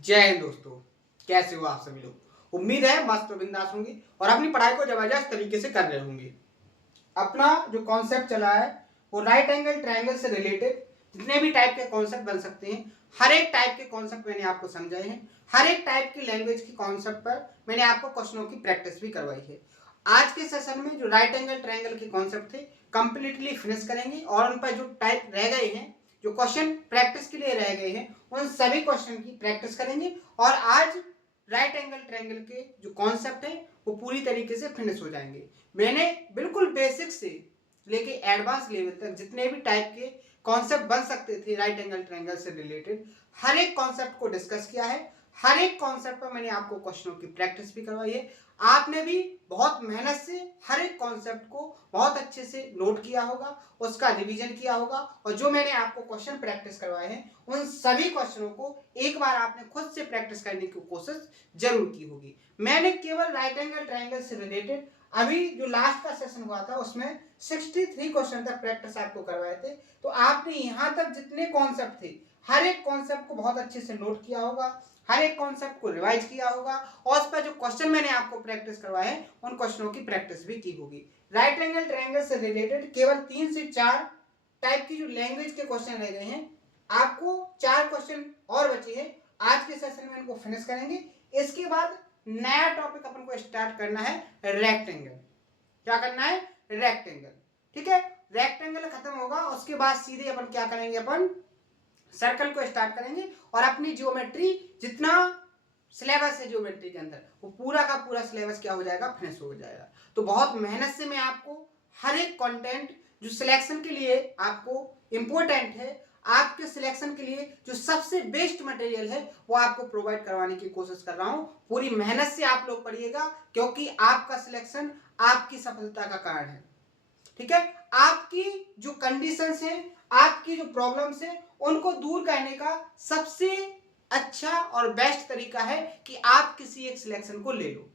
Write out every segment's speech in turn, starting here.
जय हिंद दोस्तों, कैसे हो आप सभी लोग। उम्मीद है मस्त बिंदास होंगे और अपनी पढ़ाई को जबरदस्त तरीके से कर रहे होंगे। अपना जो कॉन्सेप्ट चला है वो राइट एंगल ट्रायंगल से रिलेटेड जितने भी टाइप के कॉन्सेप्ट बन सकते हैं, हर एक टाइप के कॉन्सेप्ट मैंने आपको समझाए हैं। हर एक टाइप की लैंग्वेज की कॉन्सेप्ट पर मैंने आपको क्वेश्चनों की प्रैक्टिस भी करवाई है। आज के सेशन में जो राइट एंगल ट्रायंगल के कॉन्सेप्ट थे कंप्लीटली फिनिश करेंगे और उन पर जो टाइप रह गए हैं, जो क्वेश्चन प्रैक्टिस के लिए रह गए हैं, उन सभी क्वेश्चन की प्रैक्टिस करेंगे। और आज राइट एंगल ट्रायंगल के जो कॉन्सेप्ट है वो पूरी तरीके से फिनिश हो जाएंगे। मैंने बिल्कुल बेसिक से लेके एडवांस लेवल तक जितने भी टाइप के कॉन्सेप्ट बन सकते थे राइट एंगल ट्रायंगल से रिलेटेड हर एक कॉन्सेप्ट को डिस्कस किया है। हर एक कॉन्सेप्ट पर मैंने आपको क्वेश्चनों की प्रैक्टिस भी करवाई है। आपने भी बहुत मेहनत से हर एक कॉन्सेप्ट को बहुत अच्छे से नोट किया होगा, उसका रिवीजन किया होगा और जो मैंने आपको क्वेश्चन प्रैक्टिस करवाए हैं उन सभी क्वेश्चनों को एक बार आपने खुद से प्रैक्टिस करने की कोशिश जरूर की होगी। मैंने केवल राइट एंगल ट्रायंगल से रिलेटेड अभी जो लास्ट का सेशन हुआ था उसमें 63 क्वेश्चन तक प्रैक्टिस आपको करवाए थे। तो आपने यहां तक जितने कॉन्सेप्ट थे हर एक कॉन्सेप्ट को बहुत अच्छे से नोट किया होगा, हर एक कॉन्सेप्ट को रिवाइज किया होगा और उस पर जो क्वेश्चन मैंने आपको प्रैक्टिस करवाए हैं उन क्वेश्चनों की प्रैक्टिस भी की होगी। राइट एंगल ट्रायंगल से रिलेटेड केवल 3 से 4 टाइप की जो लैंग्वेज के क्वेश्चन रह गए हैं, आपको 4 क्वेश्चन और बचे हैं। आज के सेशन में इनको फिनिश करेंगे। इसके बाद नया टॉपिक अपन को स्टार्ट करना है रेक्टेंगल। क्या करना है? रेक्टेंगल। ठीक है, रेक्टेंगल खत्म होगा उसके बाद सीधे अपन क्या करेंगे, अपन सर्कल को स्टार्ट करेंगे और अपनी ज्योमेट्री जितना सिलेबस है ज्योमेट्री के अंदर वो पूरा का पूरा सिलेबस क्या हो जाएगा, फिनिश हो जाएगा। तो बहुत मेहनत से मैं आपको हर एक कंटेंट जो सिलेक्शन के लिए आपको इंपॉर्टेंट है, आपके सिलेक्शन के लिए जो सबसे बेस्ट मटेरियल है वो आपको प्रोवाइड करवाने की कोशिश कर रहा हूं। पूरी मेहनत से आप लोग पढ़िएगा क्योंकि आपका सिलेक्शन आपकी सफलता का कारण है। ठीक है, आपकी जो कंडीशंस हैं, आपकी जो प्रॉब्लम्स हैं, उनको दूर करने का सबसे अच्छा और बेस्ट तरीका है कि आप किसी एक सिलेक्शन को ले लो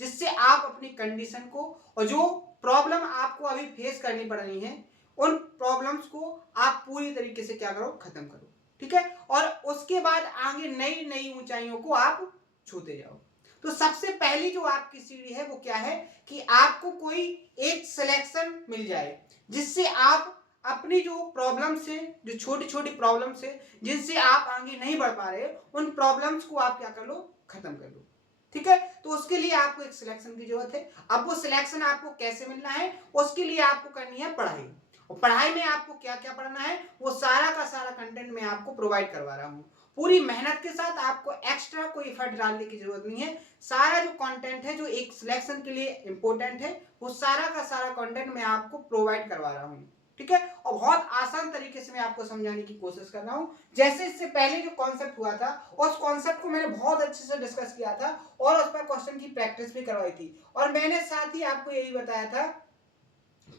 जिससे आप अपनी कंडीशन को और जो प्रॉब्लम आपको अभी फेस करनी पड़ रही है उन प्रॉब्लम्स को आप पूरी तरीके से क्या करो, खत्म करो। ठीक है, और उसके बाद आगे नई नई ऊंचाइयों को आप छूते जाओ। तो सबसे पहली जो आपकी सीढ़ी है वो क्या है कि आपको कोई एक सिलेक्शन मिल जाए जिससे आप अपनी जो प्रॉब्लम्स है, जो छोटी छोटी प्रॉब्लम्स है जिनसे आप आगे नहीं बढ़ पा रहे, उन प्रॉब्लम्स को आप क्या कर लो, खत्म कर लो। ठीक है, तो उसके लिए आपको एक सिलेक्शन की जरूरत है। अब वो सिलेक्शन आपको कैसे मिलना है, उसके लिए आपको करनी है पढ़ाई। और पढ़ाई में आपको क्या क्या पढ़ना है वो सारा का सारा कंटेंट मैं आपको प्रोवाइड करवा रहा हूँ। पूरी मेहनत के साथ, आपको एक्स्ट्रा कोई एफर्ट डालने की जरूरत नहीं है। सारा जो कंटेंट है जो एक सिलेक्शन के लिए इंपॉर्टेंट है वो सारा का सारा कंटेंट मैं आपको प्रोवाइड करवा रहा हूँ। ठीक है, और बहुत आसान तरीके से मैं आपको समझाने की कोशिश कर रहा हूं। जैसे इससे पहले जो कॉन्सेप्ट हुआ था उस कॉन्सेप्ट को मैंने बहुत अच्छे से डिस्कस किया था और उस पर क्वेश्चन की प्रैक्टिस भी करवाई थी और मैंने साथ ही आपको यही बताया था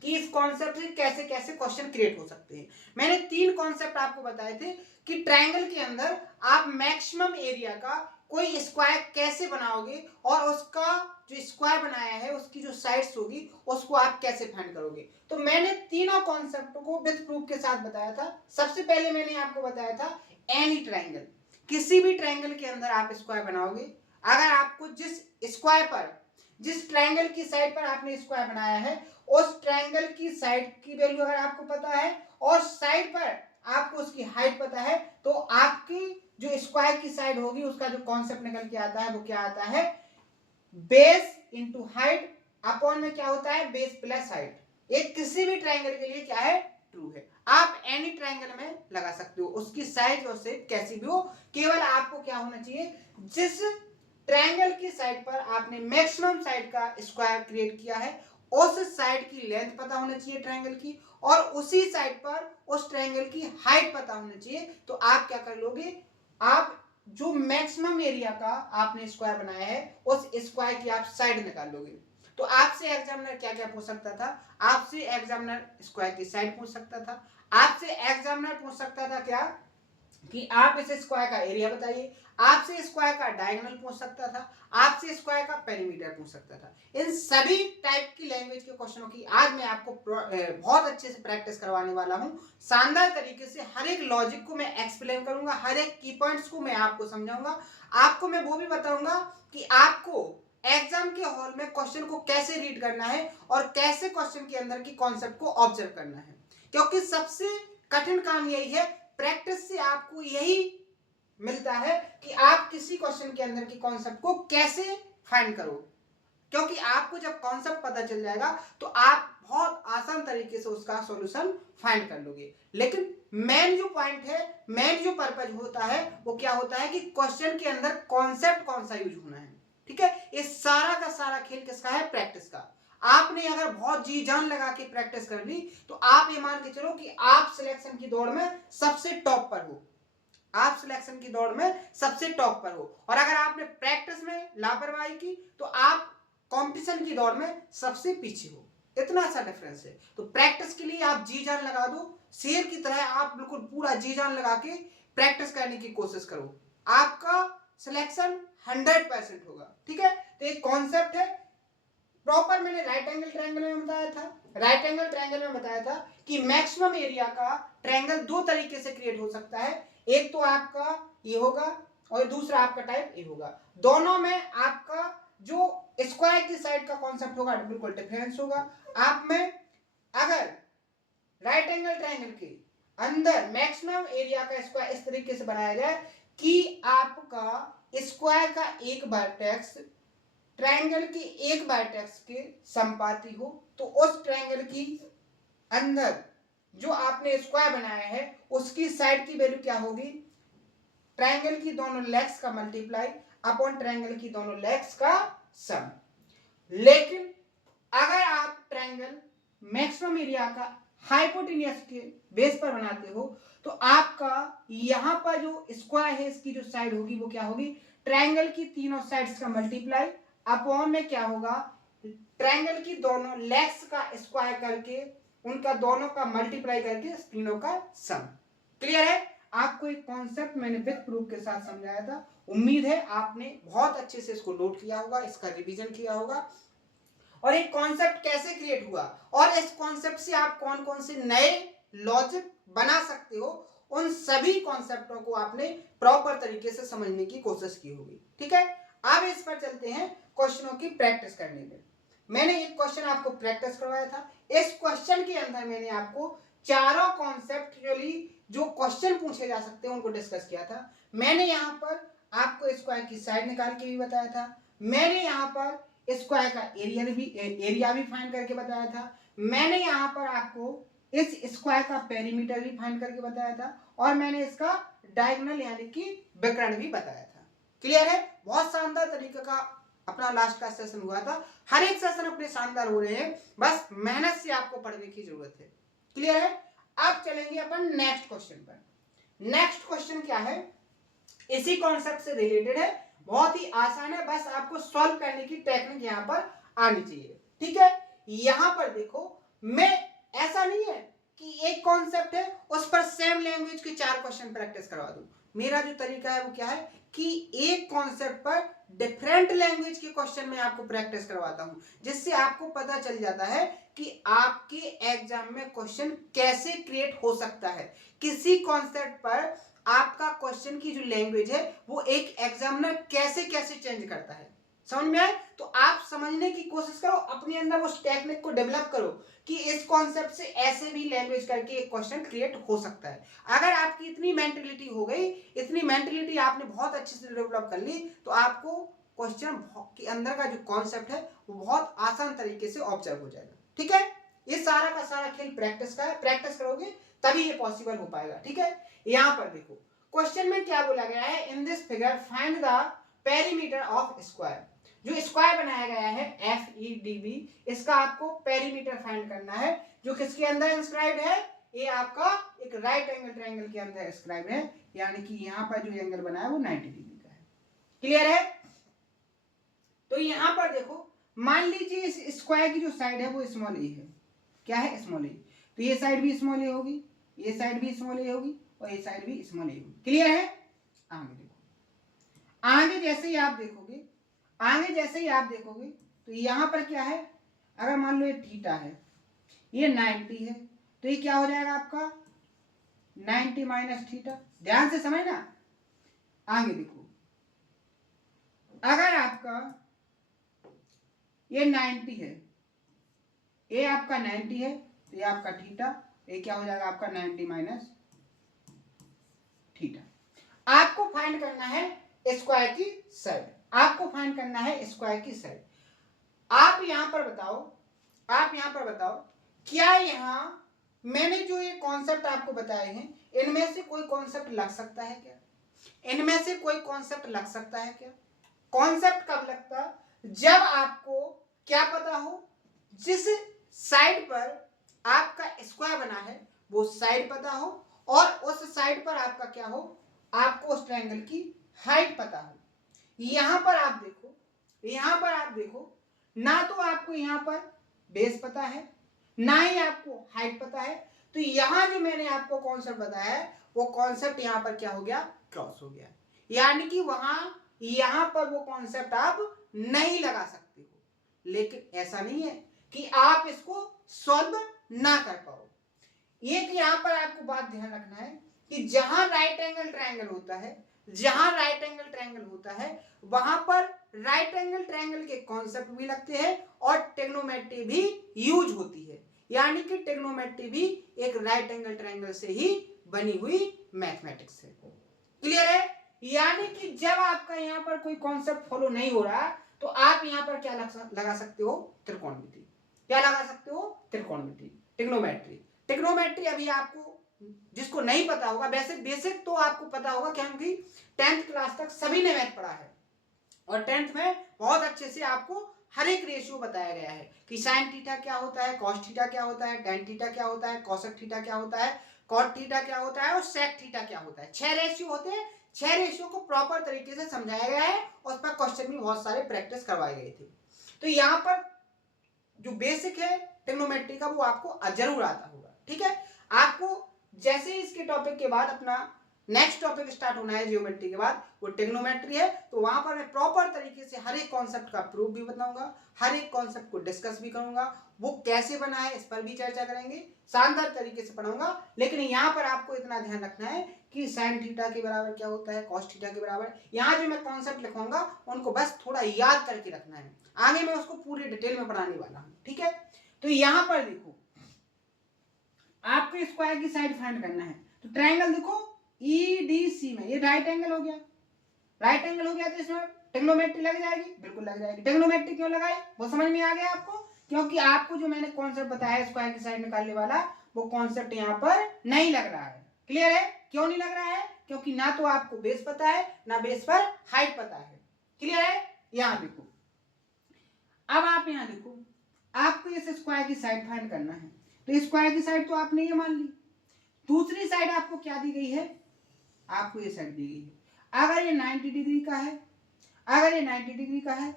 कि इस कॉन्सेप्ट से कैसे कैसे क्वेश्चन क्रिएट हो सकते हैं। मैंने 3 कॉन्सेप्ट आपको बताए थे कि ट्रायंगल के अंदर आप मैक्सिमम एरिया का कोई स्क्वायर कैसे बनाओगे और उसका जो स्क्वायर बनाया है उसकी जो साइड्स होगी उसको आप कैसे फाइंड करोगे। तो मैंने तीनों कॉन्सेप्ट को विद प्रूफ के साथ बताया था। सबसे पहले मैंने आपको बताया था एनी ट्रायंगल, किसी भी ट्रायंगल के अंदर आप स्क्वायर बनाओगे, अगर आपको जिस स्क्वायर पर, जिस ट्रायंगल की साइड पर आपने स्क्वायर बनाया है उस ट्रायंगल की साइड की वैल्यू अगर आपको पता है और साइड पर आपको उसकी हाइट पता है तो आपकी जो स्क्वायर की साइड होगी उसका जो कॉन्सेप्ट निकल के आता है वो क्या आता है, बेस इंटू हाइट अपॉन में क्या होता है, बेस प्लस हाइट। एक किसी भी ट्रायंगल के लिए क्या है, ट्रू है। आप एनी ट्रायंगल में लगा सकते हो, उसकी साइज और शेप कैसी भी हो, केवल आपको क्या होना चाहिए, जिस ट्रायंगल की साइड पर आपने मैक्सिमम साइड का स्क्वायर क्रिएट किया है उस साइड की लेंथ पता होना चाहिए ट्रायंगल की और उसी साइड पर उस ट्रायंगल की हाइट पता होना चाहिए। तो आप क्या कर लोगे, आप जो मैक्सिमम एरिया का आपने स्क्वायर बनाया है उस स्क्वायर की आप साइड निकाल लोगे। तो आपसे एग्जामिनर क्या क्या पूछ सकता था, आपसे एग्जामिनर स्क्वायर की साइड पूछ सकता था, आपसे एग्जामिनर पूछ सकता था क्या, कि आप इस स्क्वायर का एरिया बताइए, आपसे स्क्वायर का डायगोनल पूछ सकता था, आपसे स्क्वायर का पेरीमीटर पूछ सकता था। इन सभी टाइप की लैंग्वेज के क्वेश्चनों की आज मैं आपको बहुत अच्छे से प्रैक्टिस करवाने वाला हूं। शानदार तरीके से हर एक लॉजिक को मैं एक्सप्लेन करूंगा, हर एक की पॉइंट्स को मैं आपको समझाऊंगा। आपको मैं वो भी बताऊंगा कि आपको एग्जाम के हॉल में क्वेश्चन को कैसे रीड करना है और कैसे क्वेश्चन के अंदर की कॉन्सेप्ट को ऑब्जर्व करना है, क्योंकि सबसे कठिन काम यही है। प्रैक्टिस से आपको यही मिलता है कि आप किसी क्वेश्चन के अंदर की कॉन्सेप्ट को कैसे फाइंड करो, क्योंकि आपको जब कॉन्सेप्ट पता चल जाएगा तो आप बहुत आसान तरीके से उसका सॉल्यूशन फाइंड कर लोगे। लेकिन मेन जो पॉइंट है, मेन जो पर्पज होता है वो क्या होता है कि क्वेश्चन के अंदर कॉन्सेप्ट कौन सा यूज होना है। ठीक है, ये सारा का सारा खेल किसका है? प्रैक्टिस का। आपने अगर बहुत जी जान लगा के प्रैक्टिस कर ली तो आप ये मान के चलो कि आप सिलेक्शन की दौड़ में सबसे टॉप पर हो, आप सिलेक्शन की दौड़ में सबसे टॉप पर हो। और अगर आपने प्रैक्टिस में लापरवाही की तो आप कंपटीशन की दौड़ में सबसे पीछे हो। इतना सा डिफरेंस है। तो प्रैक्टिस के लिए आप जी जान लगा दो, शेर की तरह आप बिल्कुल पूरा जी जान लगा के प्रैक्टिस करने की कोशिश करो, आपका सिलेक्शन 100% होगा। ठीक है, तो एक कॉन्सेप्ट है प्रॉपर। मैंने राइट एंगल ट्रायंगल में बताया था, राइट एंगल ट्रायंगल में बताया था कि मैक्सिमम एरिया का ट्रायंगल दो तरीके से क्रिएट हो सकता है। एक तो आपका ये होगा और दूसरा आपका टाइप ये होगा। दोनों में आपका जो स्क्वायर की साइड का कॉन्सेप्ट होगा बिल्कुल डिफरेंस होगा। आप में अगर राइट एंगल ट्रायंगल के अंदर मैक्सिमम एरिया का स्क्वायर इस तरीके से बनाया जाए कि आपका स्क्वायर का एक वर्टेक्स ट्रायंगल के एक वर्टेक्स के संपाती हो, तो उस ट्रायंगल की अंदर जो आपने स्क्वायर बनाया है उसकी साइड की वैल्यू क्या होगी? ट्रायंगल की दोनों लेग्स का मल्टीप्लाई अपॉन ट्रायंगल की दोनों लेग्स का सम। लेकिन अगर आप ट्रायंगल मैक्सिमम एरिया का हाइपोटेनियस के बेस पर बनाते हो तो आपका यहां पर जो स्क्वायर है इसकी जो साइड होगी वो क्या होगी? ट्रायंगल की तीनों साइड्स का मल्टीप्लाई अपॉन में क्या होगा? ट्रायंगल की दोनों लेग्स का स्क्वायर करके उनका दोनों का मल्टीप्लाई करके तीनों का सम। क्लियर है? आपको एक कॉन्सेप्ट मैंने विद प्रूफ के साथ समझाया था। उम्मीद है आपने बहुत अच्छे से इसको नोट किया होगा, इसका रिवीजन किया होगा और एक कॉन्सेप्ट कैसे क्रिएट हुआ और इस कॉन्सेप्ट से आप कौन कौन से नए लॉजिक बना सकते हो, उन सभी कॉन्सेप्टों को आपने प्रॉपर तरीके से समझने की कोशिश की होगी। ठीक है, अब इस पर चलते हैं क्वेश्चनों की प्रैक्टिस करने में। मैंने एक क्वेश्चन आपको प्रैक्टिस करवाया था। इस क्वेश्चन के अंदर मैंने आपको चारों कॉन्सेप्चुअली जो क्वेश्चन पूछे जा सकते हैं उनको डिस्कस किया था। मैंने यहाँ पर आपको स्क्वायर की साइड निकाल के भी बताया था, मैंने यहाँ पर स्क्वायर का एरिया भी फाइंड करके बताया था, मैंने यहाँ पर आपको इस स्क्वायर का पेरीमीटर भी फाइंड करके बताया था और मैंने इसका डायगोनल यानी कि विकर्ण भी बताया था। क्लियर है? बहुत शानदार तरीके का अपना लास्ट का सेशन हुआ था। हर एक सेशन अपने शानदार हो रहे हैं, बस मेहनत से आपको पढ़ने की जरूरत है। क्लियर है? अब चलेंगे अपन नेक्स्ट क्वेश्चन पर। नेक्स्ट क्वेश्चन क्या है? इसी कॉन्सेप्ट से रिलेटेड है, बहुत ही आसान है, बस आपको सॉल्व करने की टेक्निक यहां पर आनी चाहिए। ठीक है, यहां पर देखो, मैं ऐसा नहीं है कि एक कॉन्सेप्ट है उस पर सेम लैंग्वेज के 4 क्वेश्चन प्रैक्टिस करवा दूं। मेरा जो तरीका है वो क्या है कि एक कॉन्सेप्ट पर डिफरेंट लैंग्वेज के क्वेश्चन में आपको प्रैक्टिस करवाता हूं, जिससे आपको पता चल जाता है कि आपके एग्जाम में क्वेश्चन कैसे क्रिएट हो सकता है। किसी कॉन्सेप्ट पर आपका क्वेश्चन की जो लैंग्वेज है वो एक एग्जामिनर कैसे कैसे चेंज करता है, समझ में आए? तो आप समझने की कोशिश करो, अपने अंदर उस टेक्निक को डेवलप करो कि इस कॉन्सेप्ट से ऐसे भी लैंग्वेज करके एक क्वेश्चन क्रिएट हो सकता है। अगर आपकी इतनी मेंटलिटी हो गई, इतनी मेंटलिटी आपने बहुत अच्छे से डेवलप कर ली, तो आपको क्वेश्चन के अंदर का जो कॉन्सेप्ट है वो बहुत आसान तरीके से ऑब्जर्व हो जाएगा। ठीक है, ये सारा का सारा खेल प्रैक्टिस का है, प्रैक्टिस करोगे तभी ये पॉसिबल हो पाएगा। ठीक है, यहां पर देखो क्वेश्चन में क्या बोला गया है, in this figure find the perimeter of square. जो स्क्वायर बनाया गया है FEDB, इसका आपको पेरीमीटर फाइंड करना है, जो किसके अंदर इंस्क्राइब्ड है? ये आपका एक राइट एंगल ट्रायंगल के अंदर इंस्क्राइब्ड है, यानी कि यहां पर जो एंगल बना है वो 90 डिग्री का है। क्लियर है? तो यहां पर देखो, मान लीजिए इस स्क्वायर की जो साइड है वो स्मॉल ए है। क्या है? स्मॉल ए। तो ये साइड भी स्मॉल ए होगी, ये साइड भी स्मॉल ए होगी और ये साइड भी स्मॉल ए होगी। क्लियर है? आगे देखो, आगे जैसे ही आप देखोगे तो यहाँ पर क्या है, अगर मान लो ये थीटा है, ये 90 है, तो ये क्या हो जाएगा आपका 90 माइनस थीटा। ध्यान से समझना। आगे देखो, अगर आपका ये 90 है, ये आपका 90 है, तो ये आपका थीटा, ये क्या हो जाएगा आपका 90 माइनस थीटा। आपको फाइंड करना है स्क्वायर की साइड, आपको फाइंड करना है स्क्वायर की साइड। आप यहां पर बताओ क्या यहाँ मैंने जो ये कॉन्सेप्ट आपको बताए हैं, इनमें से कोई कॉन्सेप्ट लग सकता है क्या? इनमें से कोई कॉन्सेप्ट लग सकता है क्या? कॉन्सेप्ट कब लगता? जब आपको क्या पता हो, जिस साइड पर आपका स्क्वायर बना है वो साइड पता हो, और उस साइड पर आपका क्या हो, आपको उस ट्रायंगल की हाइट पता हो। यहां पर आप देखो, ना तो आपको यहां पर बेस पता है, ना ही आपको हाइट पता है, तो यहां जो मैंने आपको कॉन्सेप्ट बताया है वो कॉन्सेप्ट यहां पर क्या हो गया, क्रॉस हो गया। यानी कि यहां पर वो कॉन्सेप्ट आप नहीं लगा सकते हो। लेकिन ऐसा नहीं है कि आप इसको सॉल्व ना कर पाओ। एक यहां पर आपको बात ध्यान रखना है कि जहां राइट एंगल ट्रायंगल होता है वहां पर राइट एंगल ट्रायंगल के कॉन्सेप्ट भी लगते हैं और ट्रिग्नोमेट्री भी यूज होती है। यानी कि ट्रिग्नोमेट्री भी एक राइट एंगल ट्रायंगल से ही बनी हुई मैथमेटिक्स है। क्लियर है? यानी कि जब आपका यहाँ पर कोई कॉन्सेप्ट फॉलो नहीं हो रहा तो आप यहाँ पर क्या लगा सकते हो, त्रिकोणमिति। क्या लगा सकते हो? त्रिकोणमिति, ट्रिग्नोमेट्री अभी आपको जिसको नहीं पता होगा, वैसे बेसिक तो आपको पता होगा क्योंकि 10th क्लास तक सभी ने मैथ पढ़ा है और 10th में बहुत अच्छे से आपको हर एक रेशियो बताया गया है कि साइन थीटा क्या होता है, कॉस थीटा क्या होता है, टेन थीटा क्या होता है, कोसेक थीटा क्या होता है, कॉट थीटा क्या होता है और सेक थीटा क्या होता है। 6 रेशियो होते हैं। 6 रेशियो को प्रॉपर तरीके से समझाया गया है और उस पर क्वेश्चन भी बहुत सारे प्रैक्टिस करवाए गए थे। तो यहाँ पर जो बेसिक है ट्रिग्नोमेट्री का वो आपको जरूर आता होगा। ठीक है, आपको जैसे ही इसके टॉपिक के बाद अपना नेक्स्ट टॉपिक स्टार्ट होना है जियोमेट्री के बाद, वो ट्रिग्नोमेट्री है, तो वहां पर मैं प्रॉपर तरीके से हर एक कॉन्सेप्ट का प्रूफ भी बताऊंगा, हर एक कॉन्सेप्ट को डिस्कस भी करूंगा, वो कैसे बना है इस पर भी चर्चा करेंगे, शानदार तरीके से पढ़ाऊंगा। लेकिन यहाँ पर आपको इतना ध्यान रखना है कि साइन थीटा के बराबर क्या होता है, कॉस थीटा के बराबर, यहाँ जो मैं कॉन्सेप्ट लिखूंगा उनको बस थोड़ा याद करके रखना है, आगे मैं उसको पूरी डिटेल में पढ़ाने वाला हूँ। ठीक है, तो यहाँ पर देखो आपको स्क्वायर की साइड फाइंड करना है, तो ट्रायंगल देखो EDC में ये राइट एंगल हो गया, तो इसमें ट्रिग्नोमेट्री लग जाएगी, बिल्कुल लग जाएगी। ट्रिग्नोमेट्री क्यों लगाई वो समझ में आ गया आपको? क्योंकि आपको जो मैंने कॉन्सेप्ट बताया स्क्वायर की साइड निकालने वाला, वो कॉन्सेप्ट यहाँ पर नहीं लग रहा है। क्लियर है? क्यों नहीं लग रहा है? क्योंकि ना तो आपको बेस पता है, ना बेस पर हाइट पता है। क्लियर है? यहाँ देखो, अब आप यहाँ देखो, आपको इस स्क्वायर की साइड फाइंड करना है, तो स्क्वायर की साइड तो आपने ये मान ली, दूसरी साइड आपको क्या दी गई है, आपको ये साइड दी गई है। अगर ये 90 डिग्री का है,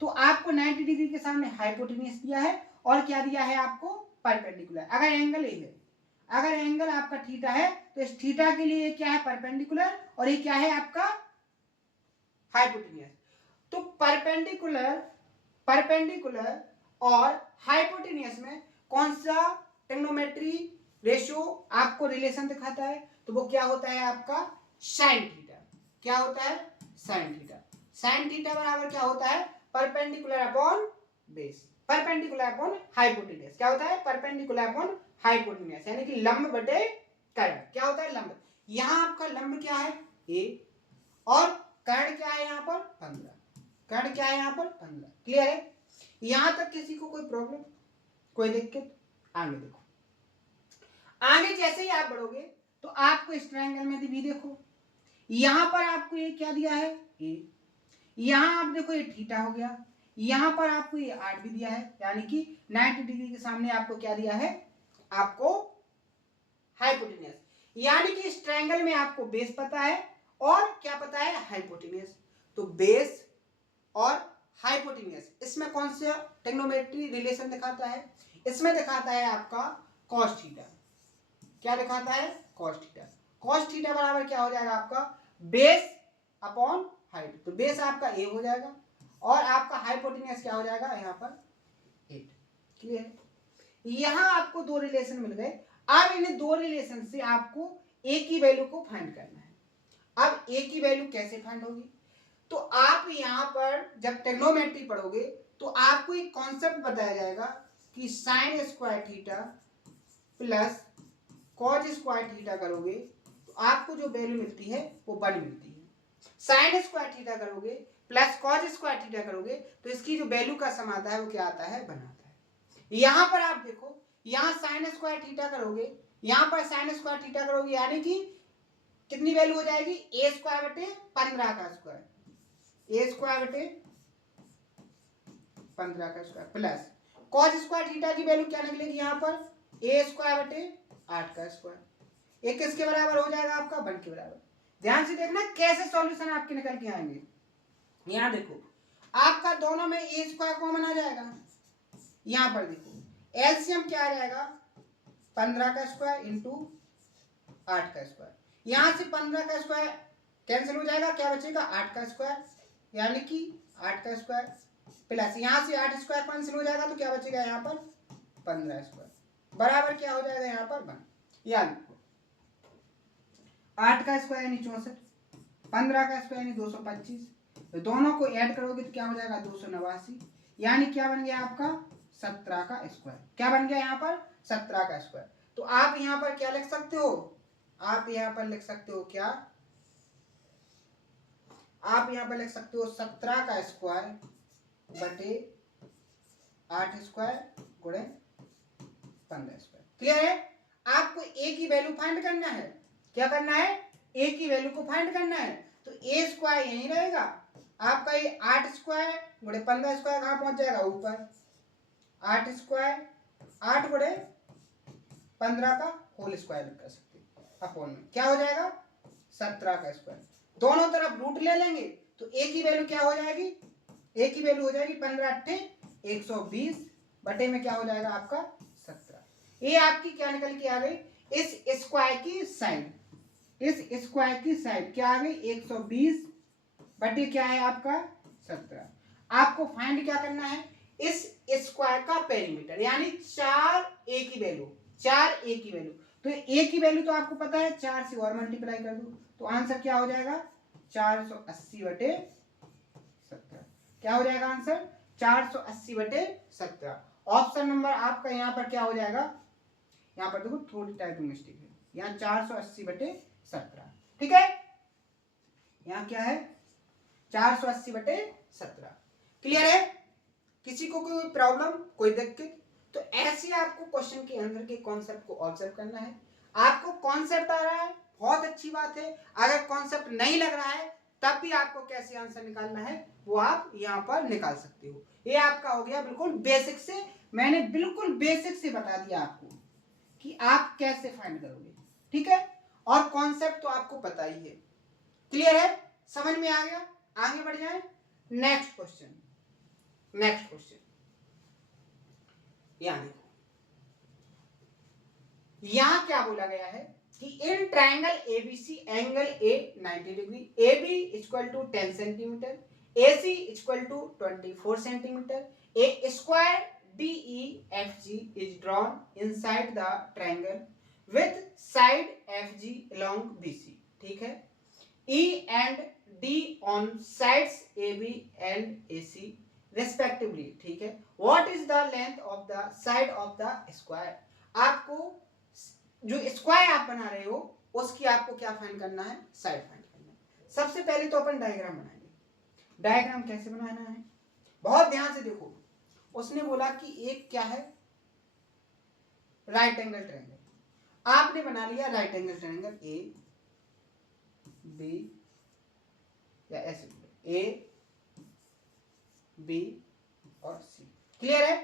तो आपको 90 डिग्री के सामने हाइपोटेन्यूज दिया है और क्या दिया है आपको, परपेंडिकुलर। अगर एंगल ए है, अगर एंगल आपका थीटा है, तो इस थीटा के लिए क्या है, परपेंडिकुलर, और ये क्या है आपका, हाइपोटेन्यूज। तो परपेंडिकुलर और हाइपोटेन्यूज में कौन सा ट्रिग्नोमेट्री रेशियो आपको रिलेशन दिखाता है, तो वो क्या होता है आपका साइन थीटा। क्या होता है, साइन थीटा। साइन थीटा बराबर क्या होता है, perpendicular upon base, perpendicular upon hypotenuse. क्या होता है, परपेंडिकुलर अपॉन हाइपोटेन्यूज, यानी कि लंब बटे कर्ण। क्या होता है, लंब। यहां आपका लंब क्या है, a, और कर्ण क्या है यहाँ पर 15, कर्ण क्या है यहाँ पर 15। क्लियर है? यहां तक किसी को कोई प्रॉब्लम, कोई दिक्कत? आगे देखो, आगे जैसे ही आप बढ़ोगे तो आपको इस ट्रायंगल में भी देखो, यहां पर आपको ये क्या दिया है, ए, यहां आप देखो ये थीटा हो गया, यहां पर आपको ये 8 भी दिया है, यानी कि 90 डिग्री के सामने आपको क्या दिया है, आपको हाइपोटेन्यूज। यानी कि इस ट्रायंगल में आपको बेस पता है और क्या पता है, हाइपोटेन्यूज। तो बेस और हाइपोटेन्यूज, इसमें कौन सा ट्रिग्नोमेट्री रिलेशन दिखाता है, इसमें दिखाता है आपका कॉस थीटा। क्या दिखाता है, कॉस थीटा। cos थीटा बराबर क्या हो जाएगा आपका बेस अपॉन हाइट, तो बेस आपका ए हो जाएगा और आपका हाइपोटेन्यूज क्या हो जाएगा यहाँ पर 8। क्लियर है? यहां आपको दो रिलेशन मिल गए। अब इन दो रिलेशन से आपको ए की वैल्यू को फाइंड करना है। अब ए की वैल्यू कैसे फाइंड होगी, तो आप यहां पर जब ट्रिग्नोमेट्री पढ़ोगे तो आपको एक कॉन्सेप्ट बताया जाएगा कि sine square theta plus cos square theta करोगे तो आपको जो वैल्यू मिलती है वो 1 मिलती है। साइन स्क्वायर थीटा करोगे प्लस कॉज स्क्वायर थीटा करोगे तो इसकी जो वैल्यू का सम आता है वो क्या आता है 1 आता है। यहां पर आप देखो, यहां साइन स्क्वायर थीटा करोगे, यहां पर साइन स्क्वायर थीटा करोगे, यानी कि कितनी वैल्यू हो जाएगी ए स्क्वायर बटे 15 का स्क्वायर, ए स्क्वायर बटे 15 का square plus cos square theta की वैल्यू क्या निकलेगी यहाँ पर ए स्क्वायर बटे 8 का स्क्वायर, ये किसके बराबर हो जाएगा आपका 1 के बराबर। ध्यान से देखना कैसे सॉल्यूशन आपके निकल के आएंगे। यहाँ देखो आपका दोनों में ए स्क्वायर कॉमन आ जाएगा, यहाँ पर देखो एलसीएम क्या आ जाएगा 15 का स्क्वायर इंटू 8 का स्क्वायर, यहां से 15 का स्क्वायर कैंसिल हो जाएगा, क्या बचेगा 8 का स्क्वायर, यानी कि 8 का स्क्वायर प्लस यहां से 8 स्क्वायर कैंसिल हो जाएगा तो क्या बचेगा यहाँ पर 15 स्क्वायर बराबर क्या हो जाएगा यहाँ पर 1। यानी 8 का स्क्वायर यानी 64, 15 का स्क्वायर यानी 225, तो दोनों को ऐड करोगे तो क्या हो जाएगा 289, यानी क्या बन गया आपका 17 का स्क्वायर। क्या बन गया यहाँ पर 17 का स्क्वायर। तो आप यहाँ पर क्या लिख सकते हो, आप यहाँ पर लिख सकते हो क्या, आप यहाँ पर लिख सकते हो 17 का स्क्वायर बटे 8 स्क्वायर गुणे 15 स्क्वायर। क्लियर है? आपको ए की वैल्यू फाइंड करना है, क्या करना है ए की वैल्यू को फाइंड करना है, तो ए स्क्वायर यही रहेगा आपका, ये 8 स्क्वायर गुणे 15 स्क्वायर कहां पहुंच जाएगा ऊपर, 8 स्क्वायर 8 गुणे 15 का होल स्क्वायर कर सकते हैं अपॉन में क्या हो जाएगा 17 का स्क्वायर, दोनों तरफ रूट ले लेंगे तो ए की वैल्यू क्या हो जाएगी, ए की वैल्यू हो जाएगी 15 अट्ठे 120 बटे में क्या हो जाएगा आपका 17। ये आपकी क्या निकल के आ गई, इस स्क्वायर की साइड, इस स्क्वायर की साइड क्या आ गई 120 बटे क्या है आपका 17। आपको फाइंड क्या करना है इस स्क्वायर का पेरीमीटर, यानी 4 ए की वैल्यू, 4 ए की वैल्यू, तो ए की वैल्यू तो आपको पता है 4 से और मल्टीप्लाई कर दो तो आंसर क्या हो जाएगा 480 बटे 17। क्या हो जाएगा आंसर 480 बटे 17। ऑप्शन नंबर आपका यहाँ पर क्या हो जाएगा, यहाँ पर देखो थोड़ी टाइपिंग मिस्टेक है, यहाँ 480 बटे 17। ठीक है, यहाँ क्या है 480 बटे 17। क्लियर है? किसी को कोई प्रॉब्लम कोई दिक्कत, तो ऐसे आपको क्वेश्चन के अंदर के कॉन्सेप्ट को ऑब्जर्व करना है। आपको कॉन्सेप्ट आ रहा है बहुत अच्छी बात है, अगर कॉन्सेप्ट नहीं लग रहा है तब भी आपको कैसे आंसर निकालना है वो आप यहाँ पर निकाल सकते हो। ये आपका हो गया बिल्कुल बेसिक से, मैंने बिल्कुल बेसिक से बता दिया आपको कि आप कैसे फाइंड करोगे। ठीक है, और कॉन्सेप्ट तो आपको पता ही है। क्लियर है, समझ में आ गया? आगे बढ़ जाए नेक्स्ट क्वेश्चन। नेक्स्ट क्वेश्चन यहां देखो, यहां क्या बोला गया है कि in triangle ABC angle A 90 degree, AB equal to 10 centimetre, AC equal to 24 centimetre, a square DEFG is drawn inside the triangle with side FG along BC. ठीक है, E and D on sides AB and AC respectively. ठीक है, what is the length of the side of the square? आपको जो square आप बना रहे हो उसकी आपको क्या फाइंड करना है, साइड फाइंड करना है। सबसे पहले तो अपन डायग्राम बनाएंगे। डायग्राम कैसे बनाना है बहुत ध्यान से देखो, उसने बोला कि एक क्या है राइट एंगल ट्रायंगल, आपने बना लिया right angle triangle A B या ऐसे ए बी और सी। क्लियर है?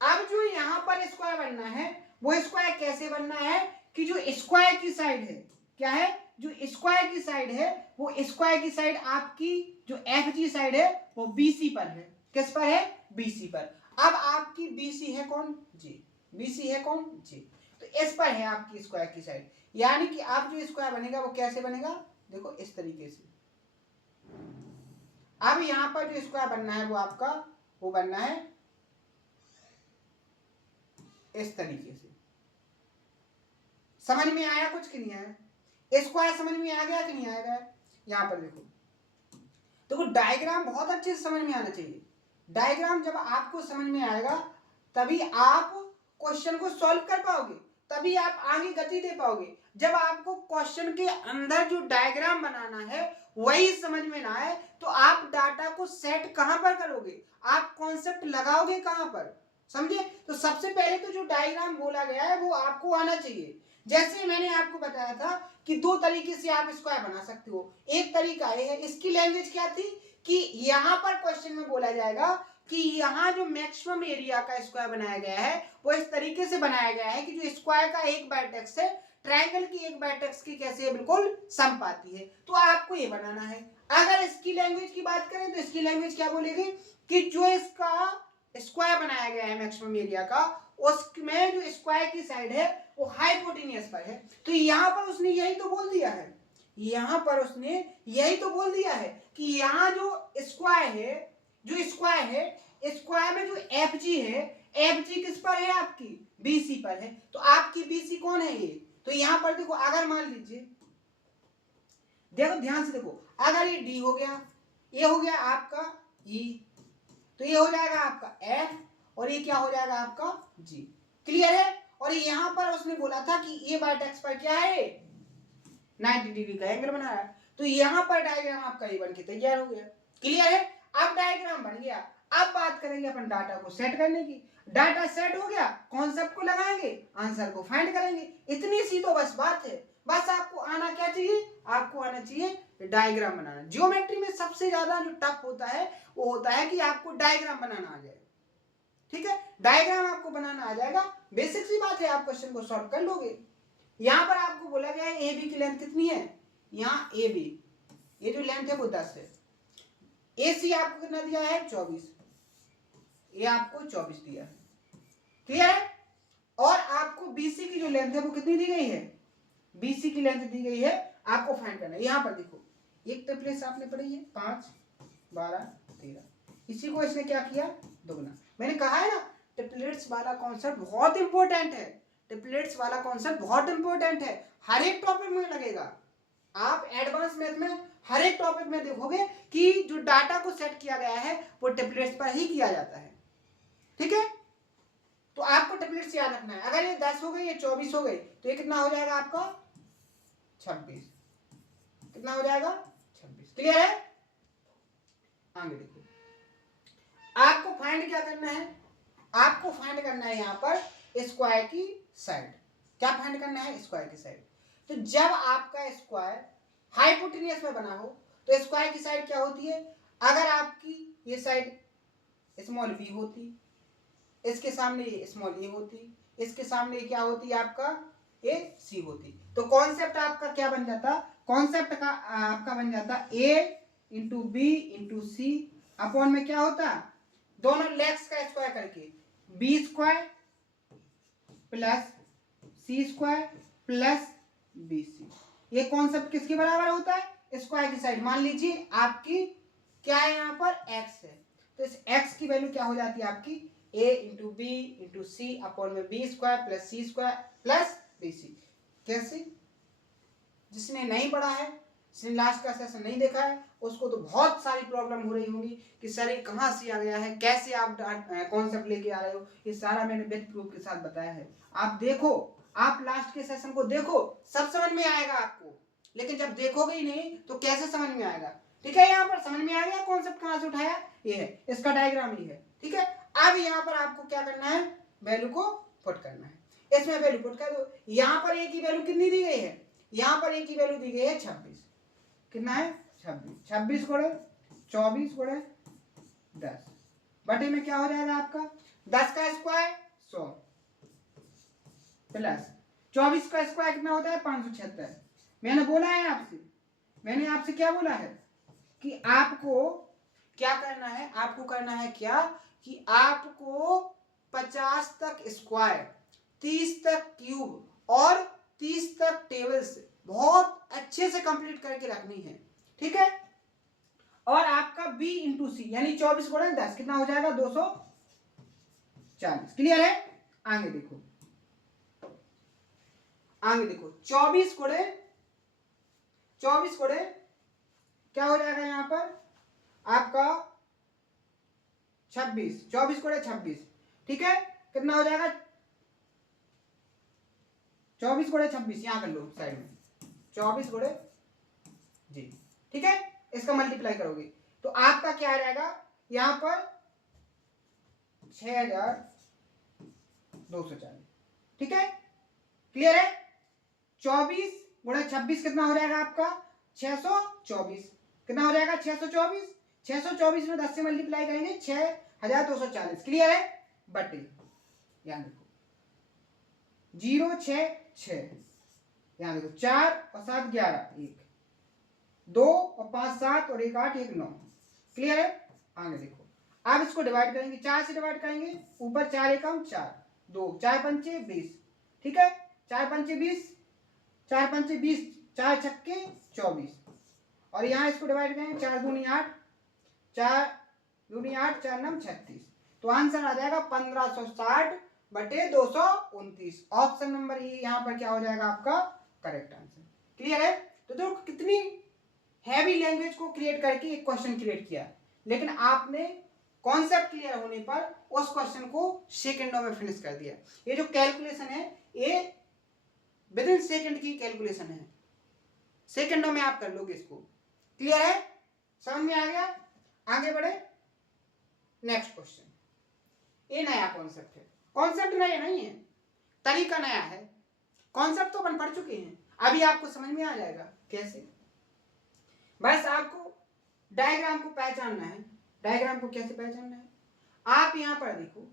अब जो यहां पर स्क्वायर बनना है वो स्क्वायर कैसे बनना है कि जो स्क्वायर की साइड है क्या है, जो स्क्वायर की साइड है वो स्क्वायर की साइड आपकी जो FG साइड है वो BC पर है। किस पर है? BC पर। अब आपकी BC है कौन? J। BC है कौन? J। तो इस पर है आपकी स्क्वायर की साइड। यानी कि अब जो स्क्वायर बनेगा वो कैसे बनेगा, देखो इस तरीके से। अब यहां पर जो स्क्वायर बनना है वो आपका वो बनना है इस तरीके से। समझ में आया कुछ कि नहीं आया? स्क्वायर समझ में आ गया कि नहीं आएगा? यहां पर देखो, देखो डायग्राम बहुत अच्छे से समझ में आना चाहिए। डायग्राम जब आपको समझ में आएगा तभी आप क्वेश्चन को सॉल्व कर पाओगे, तभी आप आगे गति दे पाओगे। जब आपको क्वेश्चन के अंदर जो डायग्राम बनाना है वही समझ में ना आए तो आप डाटा को सेट कहां पर करोगे, आप कॉन्सेप्ट लगाओगे कहां पर, समझे? तो सबसे पहले तो जो डायग्राम बोला गया है वो आपको आना चाहिए। जैसे मैंने आपको बताया था कि दो तरीके से आप स्क्वायर बना सकते हो। एक तरीका ये है, इसकी लैंग्वेज क्या थी कि यहां पर क्वेश्चन में बोला जाएगा कि यहाँ जो मैक्सिमम एरिया का स्क्वायर बनाया गया है वो इस तरीके से बनाया गया है कि जो स्क्वायर का एक वर्टेक्स है ट्रायंगल की एक वर्टेक्स की कैसे बिल्कुल समपाती है। तो आपको ये बनाना है। अगर इसकी लैंग्वेज की बात करें तो इसकी लैंग्वेज क्या बोलेगी कि जो इसका स्क्वायर बनाया गया है मैक्सिमम एरिया का, उसमें जो स्क्वायर की साइड है वो हाइपोटेनियस पर है। तो यहां पर उसने यही तो बोल दिया है, यहां पर उसने यही तो बोल दिया है कि यहां जो स्क्वायर है, जो स्क्वायर है, स्क्वायर में जो एफ जी है, एफ जी किस पर है आपकी, बीसी पर है। तो आपकी बीसी कौन है ये, तो यहां पर देखो अगर मान लीजिए, देखो ध्यान से देखो, अगर ये डी हो गया, ये हो गया आपका ई, तो ये हो जाएगा आपका एफ और ये क्या हो जाएगा आपका जी। क्लियर है? और यहां पर उसने बोला था कि ये वर्टेक्स पर क्या है 90 डिग्री का एंगल बना है। तो यहां पर डायग्राम आपका ये बन के तैयार हो गया। क्लियर है? अब डायग्राम बन गया, अब बात करेंगे अपन डाटा को सेट करने की। डाटा सेट हो गया, कॉन्सेप्ट को लगाएंगे, आंसर को फाइंड करेंगे। इतनी सी तो बस बात है। बस आपको आना क्या चाहिए, आपको आना चाहिए डायग्राम बनाना। ज्योमेट्री में सबसे ज्यादा जो टफ होता है वो होता है कि आपको डायग्राम बनाना आ जाए। ठीक है, डायग्राम आपको बनाना आ जाएगा, बेसिक सी बात है, आप क्वेश्चन को सॉल्व कर लोगे। यहां पर आपको बोला गया है ए बी की लेंथ कितनी है, यहाँ ए बी ये जो लेंथ है वो 10 है। ए सी आपको कितना दिया है 24, ये आपको 24 दिया है। क्लियर है? और आपको बीसी की जो लेंथ है वो कितनी दी गई है, बीसी की लेंथ दी गई है, आपको फाइंड करना है। यहां पर देखो एक ट्रिपलेट्स आपने पढ़ी है 5 12 13, इसी को इसने क्या किया दोगुना। मैंने कहा है ना ट्रिपलेट्स वाला कॉन्सेप्ट बहुत इंपॉर्टेंट है, ट्रिपलेट्स वाला कॉन्सेप्ट बहुत इंपॉर्टेंट है, हर एक टॉपिक में लगेगा। आप एडवांस मैथ में हर एक टॉपिक में देखोगे कि जो डाटा को सेट किया गया है वो ट्रिपलेट्स पर ही किया जाता है। ठीक है, तो आपको ट्रिपलेट्स याद रखना है। अगर ये 10 हो गई, ये 24 हो गई, तो ये कितना हो जाएगा आपका 26, कितना हो जाएगा 26। क्लियर है? आगे देखो, आपको फाइंड क्या करना है, आपको फाइंड करना है यहाँ पर स्क्वायर की साइड। क्या फाइंड करना है, स्क्वायर की साइड। तो जब आपका स्क्वायर हाइपोटेनियस में बना हो तो स्क्वायर की साइड क्या होती है, अगर आपकी ये साइड स्मॉल बी होती, इसके सामने ये स्मॉल ए होती, इसके सामने क्या होती आपका ए सी होती, तो कॉन्सेप्ट आपका क्या बन जाता, कॉन्सेप्ट का आपका बन जाता ए into B into C upon में क्या होता, दोनों लेग्स का स्क्वायर करके B square plus C square plus B सी। ये कॉन्सेप्ट किसके बराबर होता है, स्क्वायर की साइड। मान लीजिए आपकी क्या है यहाँ पर एक्स है, तो इस एक्स की वैल्यू क्या हो जाती है आपकी a into B into C upon में B square plus C square plus B C. कैसे, जिसने नहीं पढ़ा है, जिसने लास्ट का सेशन नहीं देखा है, उसको तो बहुत सारी प्रॉब्लम हो रही होंगी कि सर ये कहाँ से आ गया है, कैसे आप कॉन्सेप्ट लेके आ रहे हो। ये सारा मैंने विद प्रूफ के साथ बताया है। आप देखो, आप लास्ट के सेशन को देखो, सब समझ में आएगा आपको। लेकिन जब देखोगे ही नहीं तो कैसे समझ में आएगा। ठीक है, यहाँ पर समझ में आ गया कॉन्सेप्ट कहाँ से उठाया, ये है, इसका डायग्राम ये है। ठीक है, अब यहाँ पर आपको क्या करना है, वैल्यू को पुट करना है। इसमें वैल्यू पुट कर दो। यहाँ पर ए की वैल्यू कितनी दी गई है, यहाँ पर ए की वैल्यू दी गई है 26, कितना है 26, 26 गुणे 24 गुणे 10 बटे में क्या हो जाएगा आपका 10 का स्क्वायर 100 प्लस 24 का स्क्वायर कितना होता है 576। मैंने बोला है आपसे, मैंने आपसे क्या बोला है कि आपको क्या करना है, आपको करना है क्या कि आपको 50 तक स्क्वायर, 30 तक क्यूब और 30 तक टेबल्स बहुत अच्छे से कंप्लीट करके रखनी है, ठीक है। और आपका b इंटू सी यानी 24 गुणे 10 कितना हो जाएगा 240। क्लियर है। आगे देखो 24 गुणे क्या हो जाएगा यहाँ पर आपका 26, 24 गुणे 26, ठीक है। कितना हो जाएगा 24 गुणे 26, यहाँ कर लो साइड में 24 गुणे जी, ठीक है। इसका मल्टीप्लाई करोगे तो आपका क्या आ जाएगा यहाँ पर 6240, ठीक है। क्लियर है। 24 गुणे 26 कितना हो जाएगा आपका 624, कितना हो जाएगा 624, 624 में 10 से मल्टीप्लाई करेंगे 6240। क्लियर है। बटे यहाँ देखो 066, यहाँ देखो 4 और 7 11, 1 2 और 5 7 और 1 8 1 9। क्लियर है। आगे देखो अब इसको डिवाइड करेंगे, 4 से डिवाइड करेंगे, ऊपर 4 एकम 4, 2 4 पंचे 20, ठीक है। 4 पंचे 20, 4 पंचे 20, 4 छक्के 24, और यहाँ इसको डिवाइड करेंगे 4 दूनी 8, 4 दूनी 8, 4 नम 36। तो आंसर आ जाएगा 1560 बटे 229। ऑप्शन नंबर ए यहाँ पर क्या हो जाएगा आपका करेक्ट आंसर। क्लियर है। तो देखो कितनी हैवी लैंग्वेज को क्रिएट करके एक क्वेश्चन क्रिएट किया, लेकिन आपने कॉन्सेप्ट क्लियर होने पर उस क्वेश्चन को सेकंडों में फिनिश कर दिया। ये जो कैलकुलेशन है ये विद इन सेकंड की कैलकुलेशन है, सेकंडों में आप कर लोगे इसको। क्लियर है। समझ में आ गया। आगे बढ़े नेक्स्ट क्वेश्चन। ये नया कॉन्सेप्ट है, कॉन्सेप्ट नया नहीं है, तरीका नया है। कॉन्सेप्ट तो अपन पढ़ चुके हैं, अभी आपको समझ में आ जाएगा कैसे। बस आपको डायग्राम को पहचानना है। डायग्राम को कैसे पहचानना है, आप यहां पर देखो,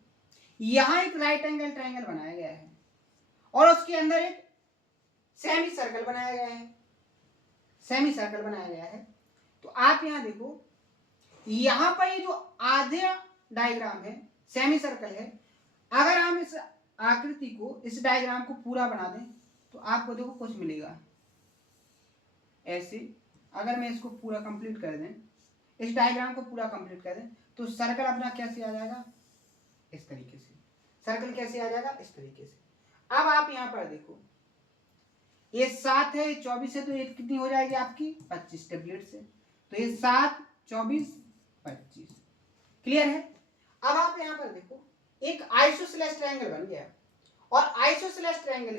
यहां एक राइट एंगल ट्रायंगल बनाया गया है और उसके अंदर एक सेमी सर्कल बनाया गया है, सेमी सर्कल बनाया गया है। तो आप यहां देखो, यहां पर ये जो आधे डायग्राम है सेमी सर्कल है, अगर हम इस आकृति को, इस डायग्राम को पूरा बना दें तो आपको देखो कुछ मिलेगा ऐसे। अगर मैं इसको पूरा कंप्लीट कर दें, इस डायग्राम को पूरा कंप्लीट कर दें, तो सर्कल अपना कैसे आ जाएगा इस तरीके से। सर्कल कैसे आ जाएगा इस तरीके से। अब आप यहां पर देखो, ये 7 है, 24 है, तो ये कितनी हो जाएगी आपकी 25 टेबलेट से। तो ये 7 24 25। क्लियर है। अब आप यहां पर देखो, एक आइसोसेलेस ट्रायंगल बन गया और आइसोसेलेस ट्रायंगल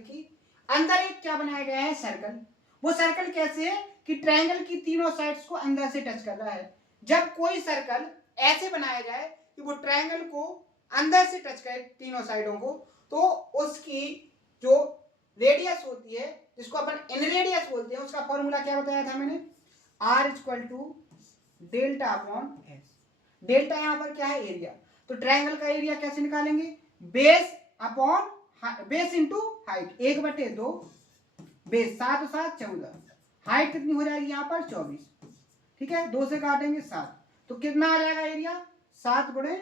की अंदर एक क्या बनाया गया है सर्कल। वो सर्कल कैसे है कि ट्रायंगल की तीनों साइड्स को अंदर से टच कर रहा है। जब कोई सर्कल ऐसे बनाया जाए कि वो ट्रायंगल को अंदर से टच करे तीनों साइडों को, तो उसकी जो रेडियस होती है, जिसको अपन इन रेडियस बोलते हैं, उसका फॉर्मूला क्या बताया था मैंने, R = delta upon S. Delta यहां पर क्या है एरिया। तो ट्रायंगल का एरिया कैसे निकालेंगे, base upon base into height, 1/2, base 7 7 14, height कितनी हो जाएगी यहाँ पर 24, ठीक है। 2 से काटेंगे 7, तो कितना आ जाएगा एरिया 7 गुणे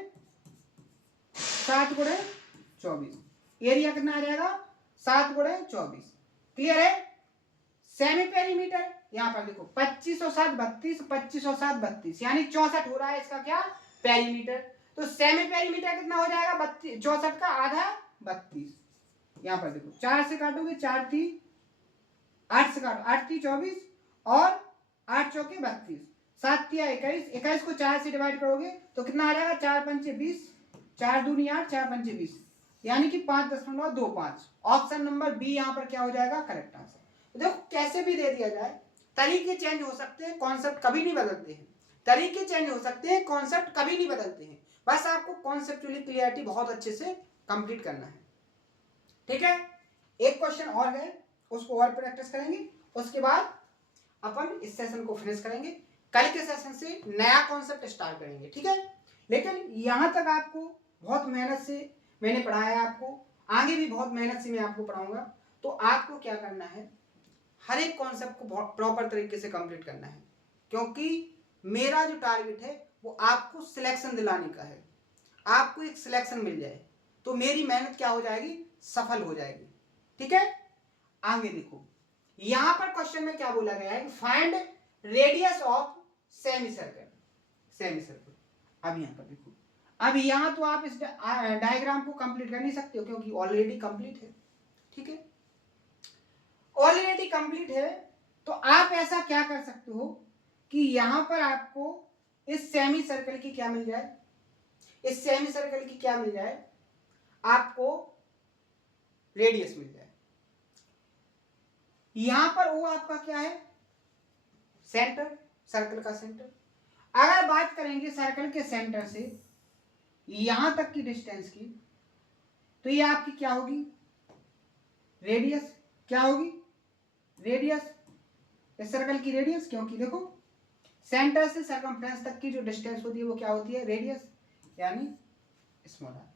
24। एरिया कितना आ जाएगा 7 गुणे 24। क्लियर है। सेमी पेरीमीटर यहाँ पर देखो 25 और 7 32, 25 और 7 32, यानी 64 हो रहा है इसका क्या पेरीमीटर। तो सेमी पेरीमीटर कितना हो जाएगा 64 का आधा 32। यहाँ पर देखो 4 से काटोगे 4 3, 8 से काटो 8 3 24 और 8 चौके 32, 7 3 21, 21 को 4 से डिवाइड करोगे तो कितना आ जाएगा 4 पंचे 20, 4 दूनी 8, 4 पंचे 20, यानी कि 5.25। ऑप्शन नंबर बी यहाँ पर क्या हो जाएगा करेक्ट आंसर। देखो कैसे भी दे दिया जाए, तरीके चेंज हो सकते हैं, कॉन्सेप्ट कभी नहीं बदलते हैं। तरीके चेंज हो सकते हैं, कॉन्सेप्ट कभी नहीं बदलते हैं। बस आपको कॉन्सेप्चुअली क्लियरिटी बहुत अच्छे से कंप्लीट करना है, ठीक है। एक क्वेश्चन और है, उसको और प्रैक्टिस करेंगे, उसके बाद अपन इस सेशन को फिनिश करेंगे। कल के सेशन से नया कॉन्सेप्ट स्टार्ट करेंगे, ठीक है। लेकिन यहां तक आपको बहुत मेहनत से मैंने पढ़ाया, आपको आगे भी बहुत मेहनत से मैं आपको पढ़ाऊंगा। तो आपको क्या करना है, हर एक कॉन्सेप्ट को बहुत प्रॉपर तरीके से कंप्लीट करना है, क्योंकि मेरा जो टारगेट है वो आपको सिलेक्शन दिलाने का है। आपको एक सिलेक्शन मिल जाए तो मेरी मेहनत क्या हो जाएगी, सफल हो जाएगी। ठीक है, आगे देखो यहां पर क्वेश्चन में क्या बोला गया है, find radius of semi circle. Semi circle, अब यहां पर देखो, अब यहां तो आप इस डायग्राम को कंप्लीट कर नहीं सकते हो क्योंकि ऑलरेडी कंप्लीट है। ठीक है, ऑलरेडी कंप्लीट है, तो आप ऐसा क्या कर सकते हो कि यहां पर आपको इस सेमी सर्कल की क्या मिल जाए, इस सेमी सर्कल की क्या मिल जाए, आपको रेडियस मिल जाए। यहां पर वो आपका क्या है, सेंटर, सर्कल का सेंटर। अगर बात करेंगे सर्कल के सेंटर से यहां तक की डिस्टेंस की, तो ये आपकी क्या होगी, रेडियस। क्या होगी, रेडियस, इस सर्कल की रेडियस, क्योंकि देखो सेंटर से सर्कमफ्रेंस तक की जो डिस्टेंस होती है वो क्या होती है, रेडियस, यानी स्मॉल आर।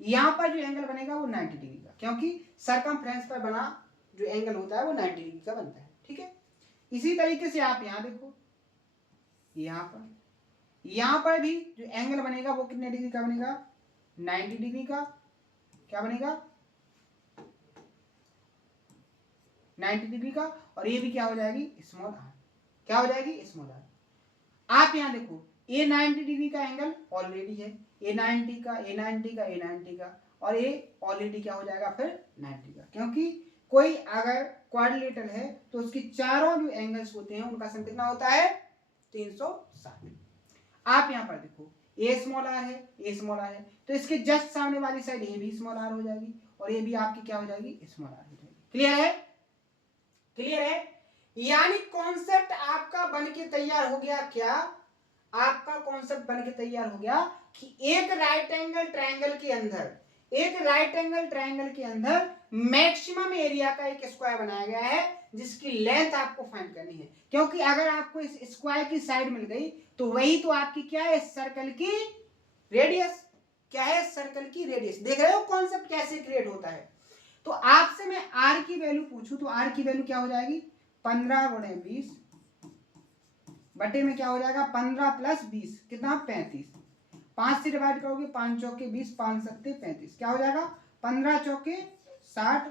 यहां पर जो एंगल बनेगा वो 90 डिग्री का, क्योंकि सर्कमफ्रेंस पर बना जो एंगल होता है वो 90 डिग्री का बनता है। ठीक है, इसी तरीके से आप यहां देखो, यहां पर भी जो एंगल बनेगा वो कितने डिग्री का बनेगा, 90 डिग्री का। क्या बनेगा, 90 डिग्री का, और ये भी क्या हो जाएगी, स्मॉल आर। क्या हो जाएगी, स्मॉल आर। आप यहां देखो ए 90 डिग्री का एंगल ऑलरेडी है, ए 90 का, ए 90 का, ए 90 का, और ये ऑलरेडी क्या हो जाएगा फिर 90 का, क्योंकि कोई अगर क्वाड्रिलेटरल है तो उसकी चारों जो एंगल्स होते हैं उनका सम कितना होता है, 360। आप यहां पर देखो ए स्मॉल आर है, ए स्मॉल आर है, तो इसके जस्ट सामने वाली साइड ए भी स्मॉल आर हो जाएगी, और ये भी आपकी क्या हो जाएगी, स्मॉल आर हो जाएगी। क्लियर है, क्लियर है, यानी कॉन्सेप्ट आपका बन के तैयार हो गया। क्या आपका कॉन्सेप्ट बन के तैयार हो गया कि एक राइट एंगल ट्रायंगल के अंदर, एक राइट एंगल ट्रायंगल के अंदर मैक्सिमम एरिया का एक स्क्वायर बनाया गया है जिसकी लेंथ आपको फाइंड करनी है, क्योंकि अगर आपको इस स्क्वायर की साइड मिल गई तो वही तो आपकी क्या है, सर्कल की रेडियस। क्या है, सर्कल की रेडियस। देख रहे हो कॉन्सेप्ट कैसे क्रिएट होता है। तो आपसे मैं आर की वैल्यू पूछूं तो आर की वैल्यू क्या हो जाएगी, 15 गुणे 20 बटे में क्या हो जाएगा, 15 प्लस 20 कितना, 35। 5 से डिवाइड करोगे, 5 चौके 20, 5 सत्ते 35, क्या हो जाएगा, 15 चौके 60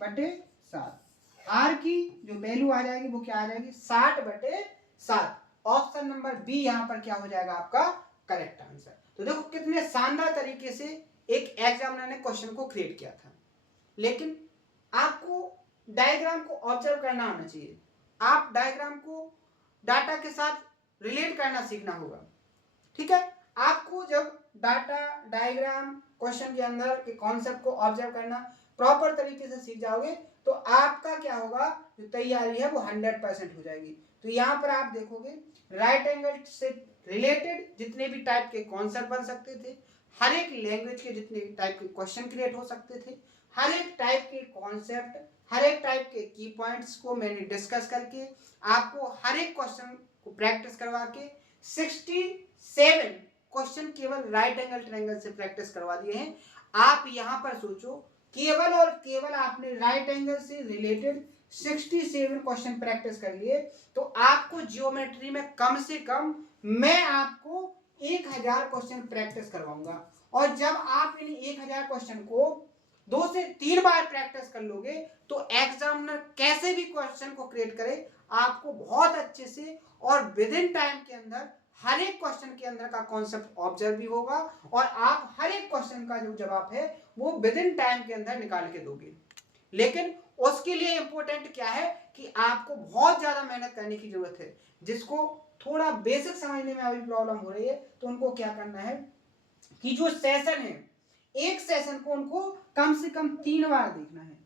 बटे 7। आर की जो वैल्यू आ जाएगी वो क्या आ जाएगी, 60 बटे 7। ऑप्शन नंबर बी यहां पर क्या हो जाएगा आपका करेक्ट आंसर। तो देखो कितने शानदार तरीके से एक एग्जामिनर ने क्वेश्चन को क्रिएट किया था, लेकिन आपको डायग्राम को ऑब्जर्व करना आना चाहिए। आप डायग्राम को डाटा के साथ रिलेट करना सीखना होगा। ठीक है, आपको जब डाटा, डायग्राम, क्वेश्चन के अंदर के कॉन्सेप्ट को ऑब्जर्व करना प्रॉपर तरीके से सीख जाओगे तो आपका क्या होगा, जो तैयारी है वो 100% हो जाएगी। तो यहाँ पर आप देखोगे राइट एंगल से रिलेटेड जितने भी टाइप के कॉन्सेप्ट बन सकते थे, हर एक लैंग्वेज के जितने भी टाइप के क्वेश्चन क्रिएट हो सकते थे, हर एक टाइप के कॉन्सेप्ट, हर एक टाइप के की पॉइंट्स को मैंने डिस्कस करके आपको हर एक क्वेश्चन को प्रैक्टिस करवा के 67 क्वेश्चन केवल राइट एंगल ट्रायंगल से प्रैक्टिस करवा दिए हैं। आप यहां पर सोचो केवल और केवल आपने राइट एंगल से रिलेटेड 67 क्वेश्चन प्रैक्टिस कर लिए, तो आपको जियोमेट्री में कम से कम मैं आपको 1000 क्वेश्चन प्रैक्टिस करवाऊंगा। और जब आप इन 1000 क्वेश्चन को 2 से 3 बार प्रैक्टिस कर लोगे तो एग्जामिनर कैसे भी क्वेश्चन को क्रिएट करे आपको बहुत अच्छे से और विद इन टाइम के अंदर हर एक क्वेश्चन के अंदर का कॉन्सेप्ट ऑब्जर्व भी होगा और आप हर एक क्वेश्चन का जो जवाब है वो विद इन टाइम के अंदर निकाल के दोगे। लेकिन उसके लिए इंपॉर्टेंट क्या है कि आपको बहुत ज्यादा मेहनत करने की जरूरत है। जिसको थोड़ा बेसिक समझने में अभी प्रॉब्लम हो रही है तो उनको क्या करना है कि जो सेशन है, एक सेशन को उनको कम से कम 3 बार देखना है।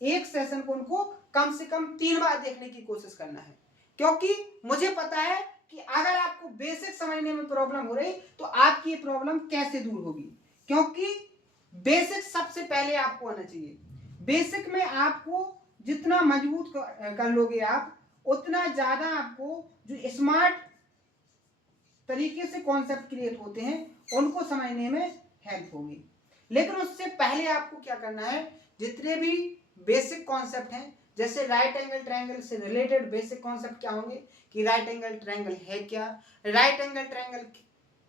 एक सेशन को उनको कम से कम 3 बार देखने की कोशिश करना है, क्योंकि मुझे पता है कि अगर आपको बेसिक समझने में प्रॉब्लम हो रही तो आपकी ये प्रॉब्लम कैसे दूर होगी, क्योंकि बेसिक सबसे पहले आपको आना चाहिए। बेसिक में आपको जितना मजबूत कर लोगे आप उतना ज्यादा आपको जो स्मार्ट तरीके से कॉन्सेप्ट क्रिएट होते हैं उनको समझने में हेल्प होगी। लेकिन उससे पहले आपको क्या करना है, जितने भी बेसिक कॉन्सेप्ट हैं, जैसे राइट एंगल ट्रायंगल से रिलेटेड बेसिक कॉन्सेप्ट क्या होंगे कि राइट एंगल ट्रायंगल है क्या, राइट एंगल ट्रायंगल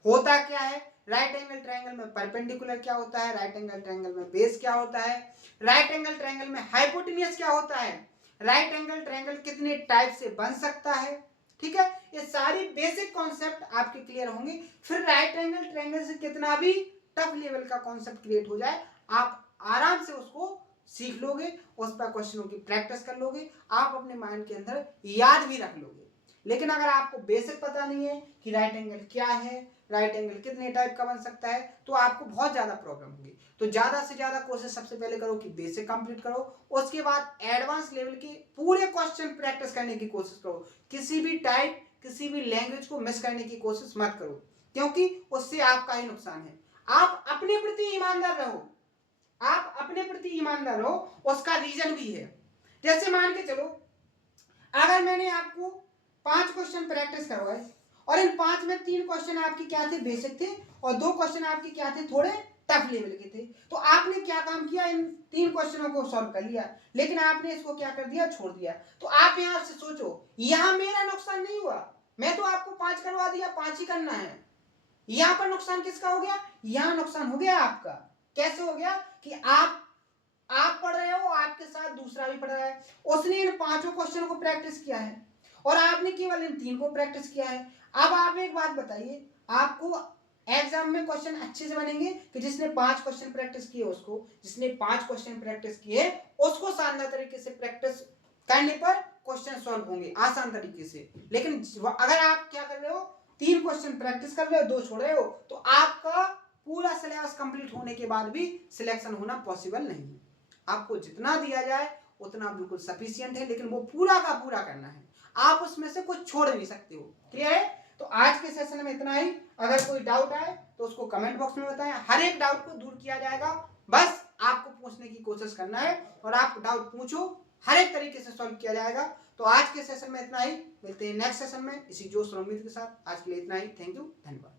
होता क्या है, राइट एंगल ट्रायंगल में परपेंडिकुलर क्या होता है, राइट एंगल ट्रायंगल में बेस क्या होता है, राइट एंगल ट्रायंगल में हाइपोटेन्यूज क्या होता है, राइट एंगल ट्रायंगल कितने टाइप से बन सकता है। ठीक है, ये सारी बेसिक कॉन्सेप्ट आपके क्लियर होंगे। फिर राइट एंगल ट्रायंगल से कितना भी टफ लेवल का कॉन्सेप्ट क्रिएट हो जाए, आप आराम से उसको सीख लोगे, उस पर क्वेश्चनों की प्रैक्टिस कर लोगे, आप अपने माइंड के अंदर याद भी रख लोगे। लेकिन अगर आपको बेसिक पता नहीं है कि राइट एंगल क्या है, राइट एंगल कितने टाइप का बन सकता है, तो आपको बहुत ज्यादा प्रॉब्लम होगी। तो ज्यादा से ज्यादा कोशिश सबसे पहले करो कि बेसिक कंप्लीट करो, उसके बाद एडवांस लेवल के पूरे क्वेश्चन प्रैक्टिस करने की कोशिश करो। किसी भी टाइप, किसी भी लैंग्वेज को मिस करने की कोशिश मत करो, क्योंकि उससे आपका ही नुकसान है। आप अपने प्रति ईमानदार रहो, आप अपने प्रति ईमानदार रहो, उसका रीजन भी है। जैसे मान के चलो, अगर मैंने आपको 5 क्वेश्चन प्रैक्टिस करवाए और इन 5 में 3 क्वेश्चन आपके क्या थे, बेसिक थे, और 2 क्वेश्चन आपके क्या थे, थोड़े टफ लेवल के थे, तो आपने क्या काम किया, इन 3 क्वेश्चनों को सॉल्व कर लिया, लेकिन आपने इसको क्या कर दिया, छोड़ दिया। तो आप यहां से सोचो, यहां मेरा नुकसान नहीं हुआ, मैं तो आपको 5 करवा दिया, 5 ही करना है। यहां पर नुकसान किसका हो गया, यहां नुकसान हो गया आपका। कैसे हो गया कि आप पढ़ रहे हो, आपके साथ दूसरा भी पढ़ रहा है, उसने इन 5 क्वेश्चन को प्रैक्टिस किया है और आपने केवल इन 3 को प्रैक्टिस किया है। अब आप एक बात बताइए, आपको एग्जाम में क्वेश्चन अच्छे से बनेंगे कि जिसने 5 क्वेश्चन प्रैक्टिस किए उसको, जिसने 5 क्वेश्चन प्रैक्टिस किए उसको शानदार तरीके से प्रैक्टिस करने पर क्वेश्चन सॉल्व होंगे आसान तरीके से। लेकिन अगर आप क्या कर रहे हो, 3 क्वेश्चन प्रैक्टिस कर रहे हो, 2 छोड़ रहे हो, तो आपका पूरा सिलेबस कंप्लीट होने के बाद भी सिलेक्शन होना पॉसिबल नहीं है। आपको जितना दिया जाए उतना बिल्कुल सफिशियंट है, लेकिन वो पूरा का पूरा करना है, आप उसमें से कुछ छोड़ नहीं सकते हो। क्लियर है? तो आज के सेशन में इतना ही। अगर कोई डाउट आए तो उसको कमेंट बॉक्स में बताएं, हर एक डाउट को दूर किया जाएगा। बस आपको पूछने की कोशिश करना है और आप डाउट पूछो, हर एक तरीके से सॉल्व किया जाएगा। तो आज के सेशन में इतना ही, मिलते हैं नेक्स्ट सेशन में इसी जोश और उम्मीद के साथ। आज के लिए इतना ही, थैंक यू, धन्यवाद।